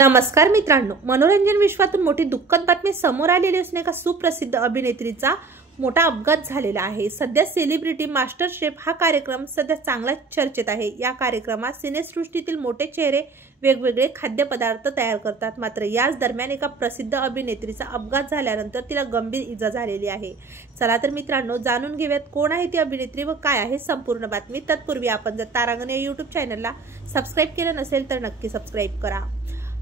नमस्कार मित्रांनो, मनोरंजन विश्वातून मोठी दुःखद बातमी समोर आलेली असून एका सुप्रसिद्ध अभिनेत्रीचा मोठा अपघात झालेला आहे। सध्या सेलिब्रिटी मास्टर शेफ हा कार्यक्रम सध्या चांगला चर्चेत आहे। या कार्यक्रमात सिनेसृष्टीतील मोठे चेहरे वेगवेगळे खाद्यपदार्थ तयार करतात। मात्र याच दरम्यान एका प्रसिद्ध अभिनेत्रीचा अपघात झाल्यानंतर तिला गंभीर इजा झालेली आहे। चला तर मित्रांनो, जाणून घेऊयात कोण आहे ती अभिनेत्री व काय आहे संपूर्ण बातमी। तत्पूर्वी आपण जर तारांगण या YouTube चॅनलला सबस्क्राइब केलं नसेल तर नक्की सबस्क्राइब करा।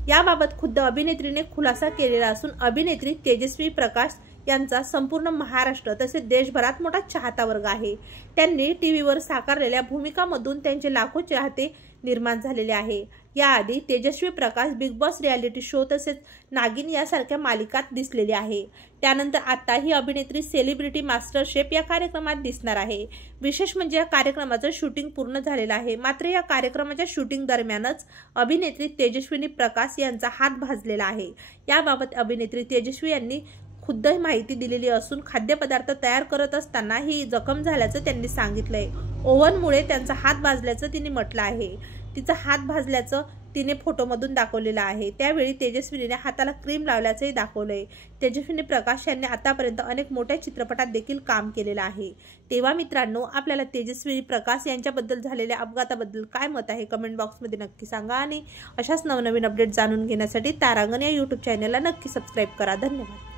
याबाबत खुद्द अभिनेत्रीने खुलासा केलेला असून अभिनेत्री तेजस्वी प्रकाश यांचा संपूर्ण महाराष्ट्र तसेच देशभरात मोठा चाहता वर्ग आहे। त्यांनी टीव्हीवर साकारलेल्या भूमिकांमधून त्यांचे लाखो चाहते निर्माण झालेले आहे। याआधी Tejasswi Prakash big boss reality show तसेच नागिन यासारख्या मालिकात दिसलेली आहे। त्यानंतर आता ही अभिनेत्री सेलिब्रिटी मास्टर शेफ या कार्यक्रमात दिसणार आहे। विशेष म्हणजे या कार्यक्रमाचं शूटिंग पूर्ण झालेलं आहे। मात्र या कार्यक्रमाच्या शूटिंग दरम्यानच अभिनेत्री तेजस्विनी प्रकाश यांचा हात भाजलेला आहे। याबाबत अभिनेत्री तेजस्वी यांनी खुद्द माहिती दिलेली असून खाद्यपदार्थ तयार करत असताना ही जखम झाल्याचं त्यांनी सांगितलंय। ओव्हनमुळे त्यांचा हात भाजल्याचं तिने म्हटलं आहे। तिचा हात भाजल्याचं तिने फोटोमधून दाखवलेलं आहे। त्यावेळी तेजस्विनीने हाताला क्रीम लावल्याचंही दाखवलंय। तेजस्विनी प्रकाश यांनी आतापर्यंत अनेक मोठ्या चित्रपटात देखील काम केलेलं आहे। तेव्हा मित्रांनो, आपल्याला तेजस्वी प्रकाश यांच्याबद्दल झालेल्या अपघाताबद्दल काय मत आहे कमेंट बॉक्समध्ये नक्की सांगा आणि अशाच नवनवीन अपडेट जाणून घेण्यासाठी तारांगण या YouTube चॅनलला नक्की सबस्क्राइब करा। धन्यवाद।